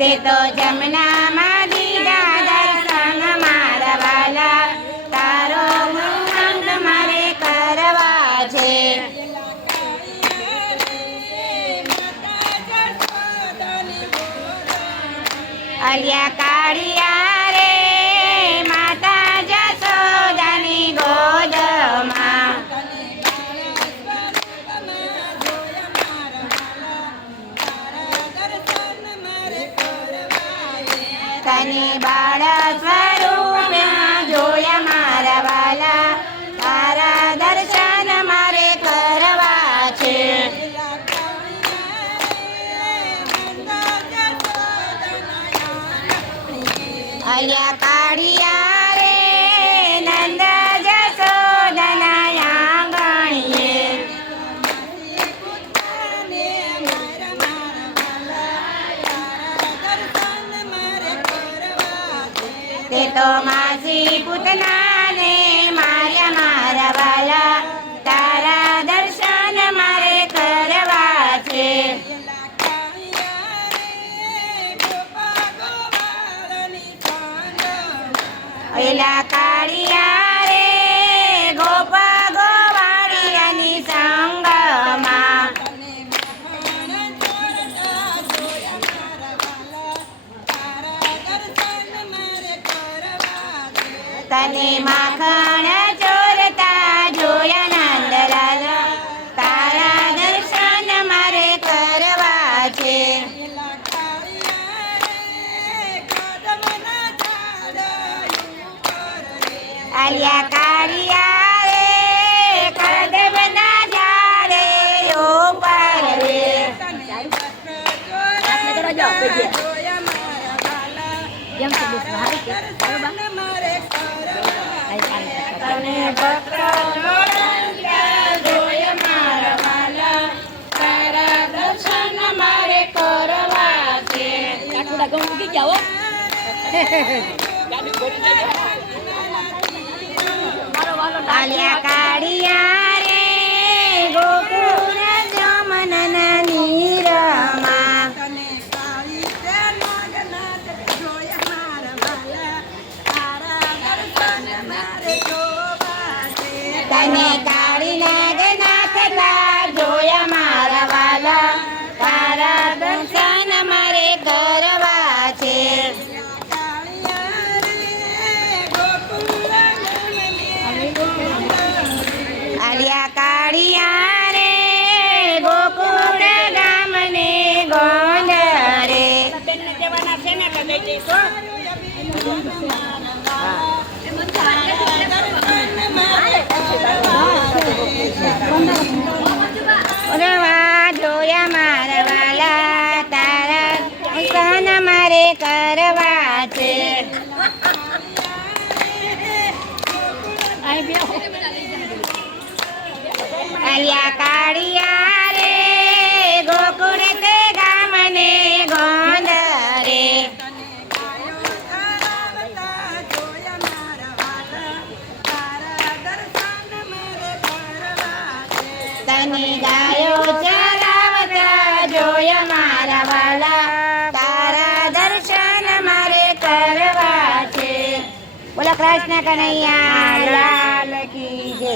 તે તો જમનામાં દીધા દર્શન મારા વાલા, તારો ગુણગાન મારે કરવા છે. અલિયા કાળિયા રે માતા જશોદાની ગોદમાં, તને બાળ સ્વરૂપમાં જોયા મારા વાલા, તારા દર્શન મારે કરવા છે. અલિયા કાળિયા રે નંદ જશોદાના આંગણીએ, તે તો માસી પૂતનાને માર્યા મારા વાલા, તારા દર્શન મારે કરવા છે. એલા કાળિયા રે ગોપ ગોવાળિયાની સંગમાં, તને માખણ ચોરતા જોયા નંદલાલ, તારા દર્શન મારે કરવા છે. અલિયા કાળિયા રે કદમના ઝાડે ઉપર રે, તને ભક્ત જોયા મારા વાલા, તારા દર્શન મારે કરવા છે. અલિયા કાળિયા રે ગોકુળ જમનના નીરમાં, તને કાળી નાગનાથ જોયા મારા વાલા, તારા દર્શન મારે કરવા છે. અલિયા કાળિયા રે ગોકુળ ગામને ગોંદ રે, જોયા મારા વાલા, તારા દર્શન મારે કરવા છે. અલિયા કાળિયા રે ગોકુળ તે ગામને ગોંદ રે, તને ગાયો ચરાવતા જોયા મારા વાલા, તારા દર્શન મારે કરવા છે. બોલો કૃષ્ણ કનૈયા લાલ કી જય.